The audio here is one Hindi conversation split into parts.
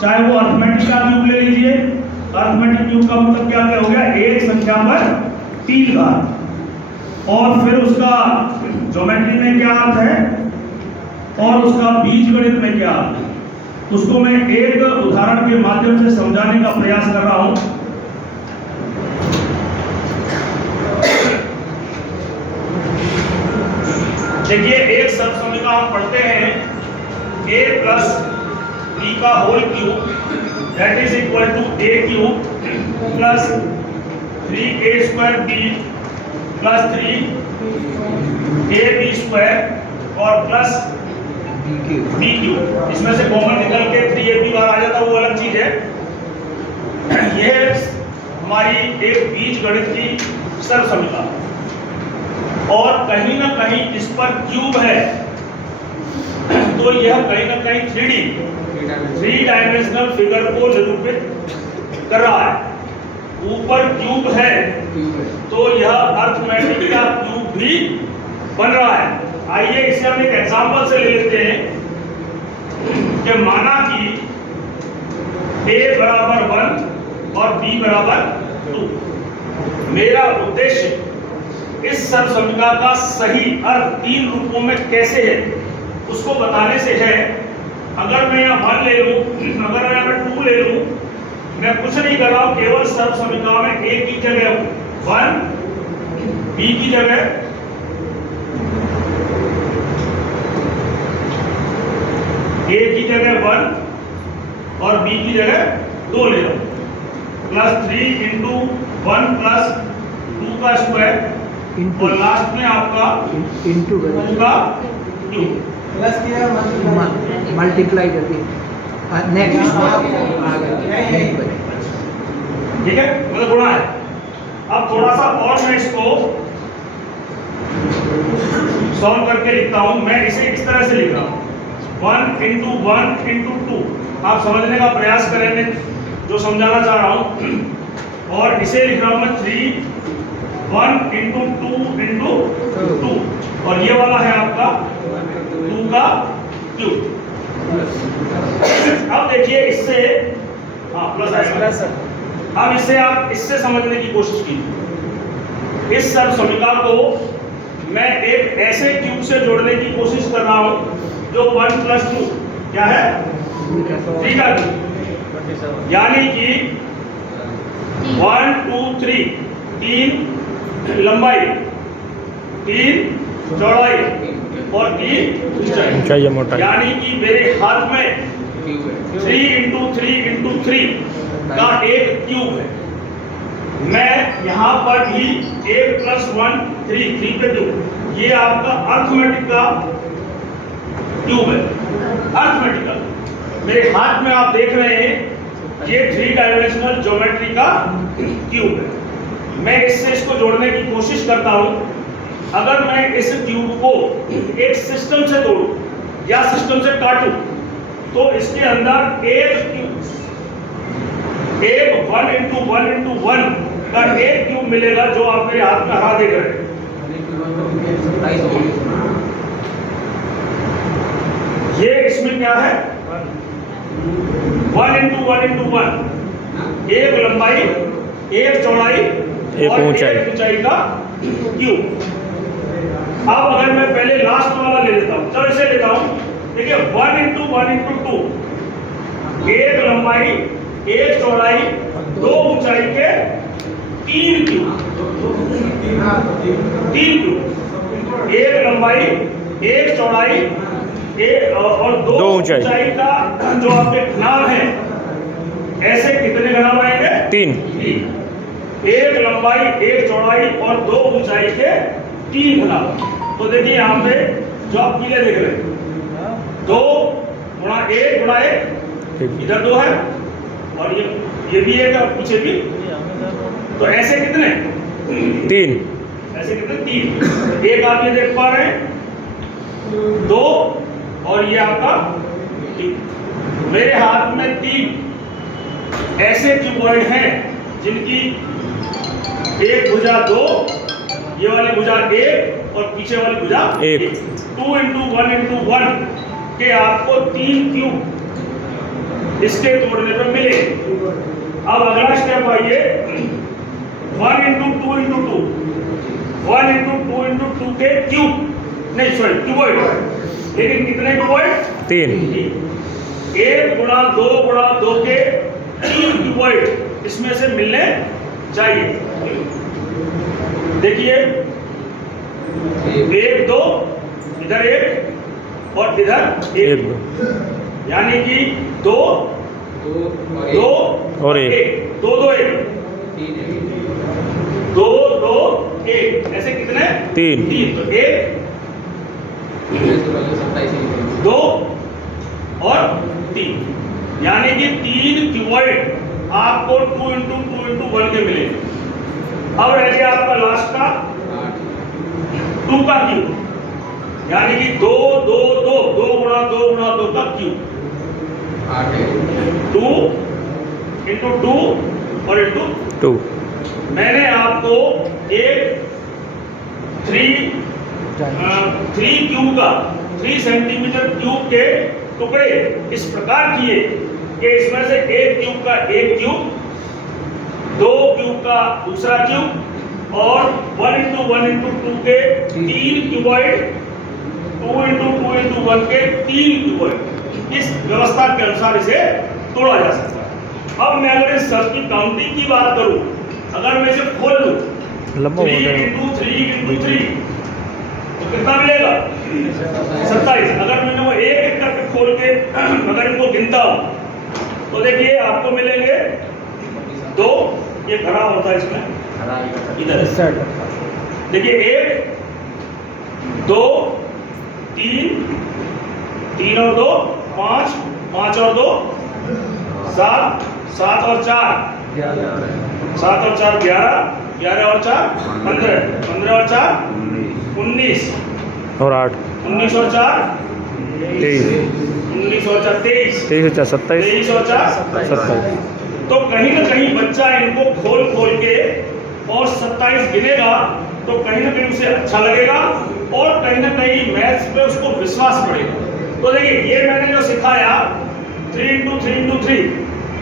चाहे वो अर्थमेटिक का क्यूब ले लीजिए। अर्थमेटिक क्यूब का मतलब क्या क्या हो गया, एक संख्या पर 3 घात, और फिर उसका ज्योमेट्री में क्या अर्थ है और उसका बीजगणित में क्या अर्थ है, उसको मैं एक उदाहरण के माध्यम से समझाने का प्रयास कर रहा हूं। देखिए, एक सर्वसमीकरण हम पढ़ते हैं a प्लस b का whole cube that is equal to a cube plus 3a square b plus 3ab square और प्लस b क्यूब। इसमें से कॉमन निकल के 3ab बाहर आ जाता, वो अलग चीज है। यह हमारी एक बीजगणित की सर्वसमीकरण, और कहीं ना कहीं इस पर क्यूब है, तो यह कहीं ना कहीं 3 डायमेंशनल फिगर को निरूपित कर रहा है। ऊपर क्यूब है तो यह अर्थमेटिक का क्यूब भी बन रहा है। आइए इसे हम एक एग्जांपल से ले लेते हैं कि माना कि a बराबर 1 और b बराबर 2। मेरा उद्देश्य इस सर्वसमीकरण का सही अर्थ 3 रूपों में कैसे है उसको बताने से है। अगर मैं यहाँ 1 ले लूं, अगर मैं यहाँ 2 ले लूं, मैं कुछ नहीं कर रहा हूं, केवल सर्वसमीकरण में a की जगह 1, b की जगह a की जगह 1 और b की जगह 2 ले लो, प्लस 3 इंटू 1 प्लस 2 का स्क्वायर और लास्ट में आपका इंटू का क्यूब प्लस किया मल्टीप्लाई करके नेक्स्ट ठीक है, मतलब गुणा है। अब थोड़ा सा और मैं इसको सॉल्व करके लिखता हूं। मैं इसे इस तरह से लिख रहा हूं 1 इंटू 1 इंटू 2। आप समझने का प्रयास करेंगे जो समझाना चाह रहा हूं। और इसे लिख रहा हूं मैं 1 इंटू 2 इंटू 2, और ये वाला है आपका 2 का क्यूब। अब देखिए इससे प्लस आएगा। अब इसे आप इससे समझने की कोशिश कीजिए। इस सर्वसमीकरण को मैं एक ऐसे क्यूब से जोड़ने की कोशिश कर रहा हूं जो 1 प्लस 2 क्या है 3 का क्यूब, यानी कि 1 2 3 3 लंबाई, 3 चौड़ाई और 3 ऊंचाई, यानी कि मेरे हाथ में 3 इंटू 3 इंटू 3 का एक क्यूब है। मैं यहाँ पर भी 1 प्लस 1 3 पे 2, ये आपका अर्थमेटिक का क्यूब है। अर्थमेटिकल मेरे हाथ में आप देख रहे हैं ये 3 डायमेंशनल ज्योमेट्री का क्यूब है। मैं इससे इसको जोड़ने की कोशिश करता हूं। अगर मैं इस क्यूब को एक सिस्टम से तोड़ूं या सिस्टम से काटूं तो इसके अंदर एक क्यूब, एक 1 इंटू 1 इंटू 1 का एक क्यूब मिलेगा जो आप मेरे हाथ में हरा देख रहे हैं। ये इसमें क्या है 1 इंटू 1 इंटू 1, एक लंबाई, एक चौड़ाई और एक ऊंचाई का क्यूब। अब अगर मैं पहले लास्ट वाला ले लेता हूं, चलो इसे लेता हूं। देखिए 1 इंटू 1 इंटू 2, एक लंबाई, एक चौड़ाई, 2 ऊंचाई के 3 क्यूब। 3 क्यूब, एक लंबाई, एक चौड़ाई और 2 ऊंचाई का जो आपके घनाभ है, ऐसे कितने घनाभ आएंगे 3। एक लंबाई, एक चौड़ाई और 2 ऊंचाई के 3 घनाभ। तो देखिए यहाँ पे जो आप पीले देख रहे हैं 2 गुणा 1 गुणा 1, इधर 2 है और ये भी 1 और पीछे भी। तो ऐसे कितने 3, ऐसे कितने 3। एक आप ये देख पा रहे हैं 2 और ये आपका 3। मेरे हाथ में 3 ऐसे क्यूबॉइड हैं जिनकी एक भुजा 2, ये वाली भुजा 1 और पीछे वाली भुजा 1। 2 इंटू 1 इंटू 1 के आपको 3 क्यूब इसके तोड़ने पर मिले। अब अगला स्टेप आइए, 1 × 2 × 2, 1 × 2 × 2 के क्यूब, नहीं सॉरी क्यूबॉइड, लेकिन कितने क्यूबॉइड? 3। 1 × 2 × 2 के 3 क्यूबॉइड इसमें से मिलने चाहिए। देखिए 1 2, इधर 1 और इधर 1, यानी कि 2 2 और 1, 2 2 1, 2 2 1, ऐसे कितने? 3। तो 1 2 और 3, यानी कि 3 क्यूबॉइड आपको 2 × 2 × 1 के मिले। अब रह गया आपका लास्ट का 2 का क्यूब, यानी कि 2 2 2, 2 × 2 × 2 का क्यूब, 2 × 2 और × 2। मैंने आपको एक 3 क्यूब का 3 सेंटीमीटर क्यूब के टुकड़े इस प्रकार किए कि इसमें से एक क्यूब का एक क्यूब, 2 क्यूब का दूसरा क्यूब और 1 × 1 × 2 के 3 क्यूबॉइड, 2 × 2 × 1 के 3 क्यूबॉइड, इस व्यवस्था के अनुसार इसे तोड़ा जा सकता है। अब मैं अगर इस सब की काउंटिंग की बात करूं, अगर मैं इसे खोल लूं 3 × 3 × 3, तो कितना मिलेगा? 27। अगर मैंने वो एक एक करके खोल के अगर इनको गिनता हूं तो देखिए आपको मिलेंगे 2, ये भरा होता है इसमें इधर, देखिए 1 2 3, 3 और 2 5, 5 और 2 7, 7 और 4 7 और 4 11, 11 और 4 15, 15 और 4 19 और 8, 19 और 4 23, 19 और 4 23, 23 और 4 27, 23 और 4 27। तो कहीं ना कहीं बच्चा इनको खोल खोल के और 27 गिनेगा तो कहीं ना कहीं उसे अच्छा लगेगा और कहीं ना कहीं मैथ्स पे उसको विश्वास पड़ेगा। तो देखिए ये मैंने जो सिखाया 3 × 3 × 3,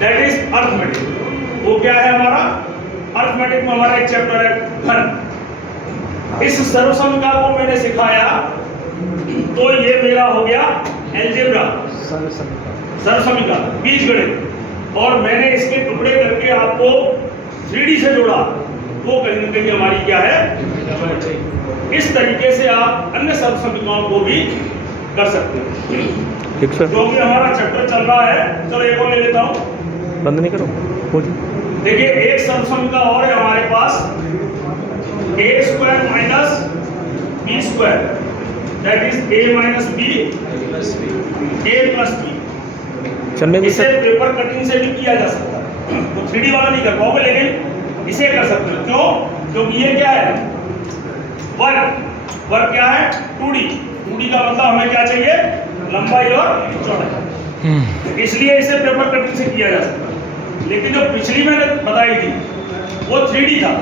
दैट इज अर्थमेटिक। वो क्या है हमारा? अर्थमेटिक में हमारा एक चैप्टर है घन। इस सर्वसमिका को मैंने सिखाया तो ये मेरा हो गया एलजेब्रा, सर्वसमिका, बीजगणित, और मैंने इसके टुकड़े करके आपको 3D से जोड़ा, वो कहीं ना कहीं हमारी क्या है। इस तरीके से आप अन्य सर्वसमिकाओं को भी कर सकते हैं। ठीक सर, क्योंकि हमारा चैप्टर चल रहा है, चलो एक और ले लेता हूँ। बंद नहीं करो, देखिए एक सर्वसमिका और है हमारे पास, a² - b², that is a - b, a + b। इसे पेपर कटिंग से भी किया जा सकता है, तो 3D वाला नहीं कर पाओगे, लेकिन इसे कर सकते हो। क्यों? क्योंकि ये क्या है? वर्ग क्या है? 2D। 2D का मतलब हमें क्या चाहिए? लंबाई और चौड़ाई, इसलिए इसे पेपर कटिंग से किया जा सकता है। लेकिन जो पिछली मैंने बताई थी वो 3D था,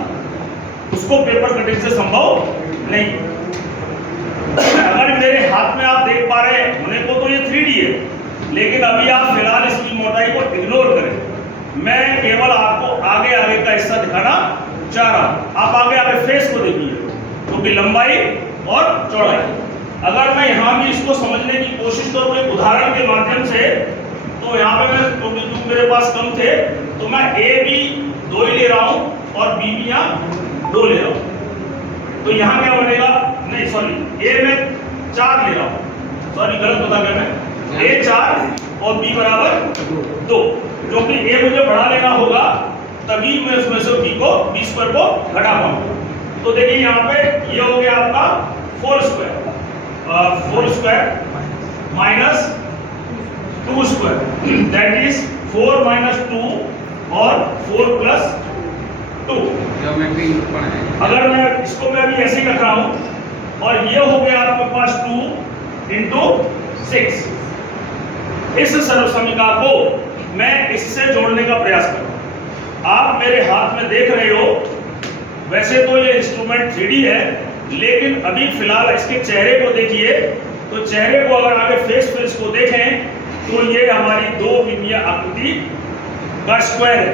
उसको पेपर कटिंग से संभव नहीं। अगर मेरे हाथ में आप देख पा रहे हैं होने को तो ये 3D है, लेकिन अभी आप फिलहाल इसकी मोटाई को इग्नोर करें। मैं केवल आपको आगे आगे का हिस्सा दिखाना चाह रहा हूं। आप आगे आगे फेस को देखिए, क्योंकि लंबाई और चौड़ाई, अगर मैं यहाँ भी इसको समझने की कोशिश करूँ एक उदाहरण के माध्यम से, तो यहाँ पे मैं क्योंकि जो मेरे पास कम थे तो मैं ए बी 2 ही ले रहा हूँ और बी भी यहाँ 2 ले रहा हूँ। तो यहाँ क्या बनेगा? नहीं सॉरी, ए में 4 ले रहा हूँ, सॉरी गलत बता गया मैं, ए 4 और बी बराबर 2, क्योंकि ए मुझे बढ़ा लेना होगा तभी मैं उसमें से b² को घटा पाऊंगा। तो देखिए यहाँ पे ये हो गया आपका 4² - 2², दैट इज 4 - 2 और 4 + 2। अगर मैं इसको मैं अभी ऐसे ही रख रहा हूं और ये हो गया आपके पास 2 × 6। इस सर्वसमिका को मैं इससे जोड़ने का प्रयास कर रहा हूं। आप मेरे हाथ में देख रहे हो, वैसे तो ये इंस्ट्रूमेंट 3D है, लेकिन अभी फिलहाल इसके चेहरे को देखिए, तो चेहरे को अगर आगे फेस को देखें तो ये हमारी 2 त्रिकोणीय आकृति का स्क्वायर है,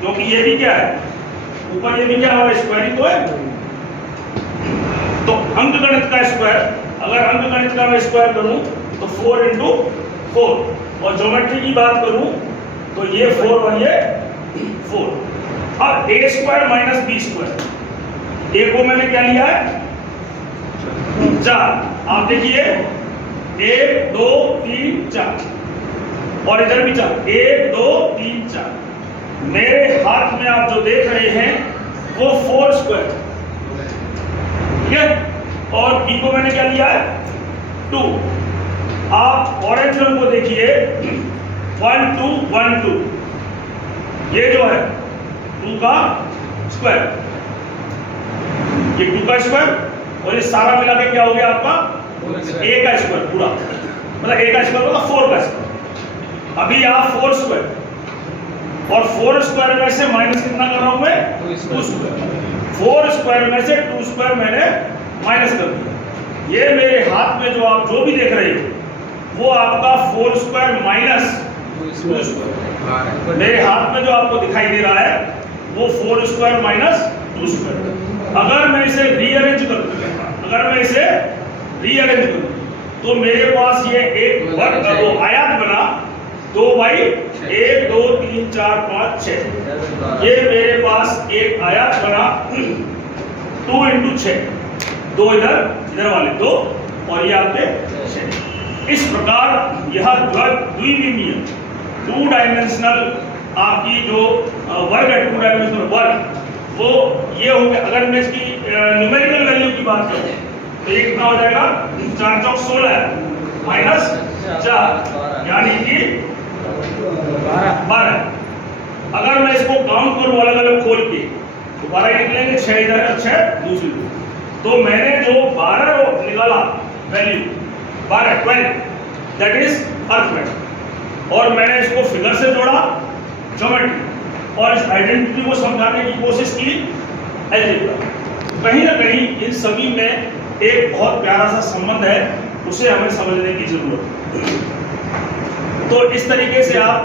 क्योंकि ये भी क्या है, ऊपर ये भी क्या है, स्क्वायर ही तो है। तो अंकगणित का स्क्वायर, अगर अंकगणित का मैं स्क्वायर करूं तो 4 × 4, और ज्योमेट्री की बात करूं तो ये 4 और ये 4। अब a² - b², a को मैंने क्या लिया है 4। आप देखिए 1 2 3 4, और इधर भी 4, 1 2 3 4। मेरे हाथ में आप जो देख रहे हैं वो 4², ठीक है। और b को मैंने क्या लिया है 2। आप ऑरेंज रंग को देखिए 1 2 1 2, ये जो है 2 का स्क्वायर, ये 2 का स्क्वायर, और ये सारा मिला के क्या हो गया आपका a का स्क्वायर पूरा, मतलब a का स्क्वायर मतलब 4 का स्क्वायर। अभी आप 4², और 4² में से माइनस कितना कर रहा हूं मैं 2²। 4² में से 2² मैंने माइनस कर दिया। ये मेरे हाथ में जो आप जो भी देख रहे हो वो आपका 4² - 2²। मेरे हाथ में जो आपको दिखाई दे रहा है वो 4² - 2²। अगर मैं इसे रीअरेंज करूं, तो मेरे पास ये एक वर्ग वो आयत बना 2 बाई 1 2 3 4 5 6। ये मेरे पास एक आयत बना 2 × 6, 2 इधर वाले 2, और ये आपके 6। इस प्रकार यह द्विविमीय 2 डायमेंशनल आपकी जो वर्ग है, 2 डायमेंशनल वर्ग, वो ये हो गया। अगर मैं इसकी न्यूमेरिकल वैल्यू की बात करूं तो ये कितना हो जाएगा 4 चौक 16 -4, यानी कि 12। अगर मैं इसको काउंट करूं अलग अलग खोल के तो 12 ही निकलेंगे, 6 इधर 6 दूसरी। तो मैंने जो 12 निकाला वैल्यू 12 दैट इज अर्थमेटिक, और मैंने इसको फिगर से जोड़ा ज्योमेट्री, और इस आइडेंटिटी को समझाने की कोशिश की अलजेब्रा। कहीं ना कहीं इन सभी में एक बहुत प्यारा सा संबंध है, उसे हमें समझने की जरूरत है। तो इस तरीके से आप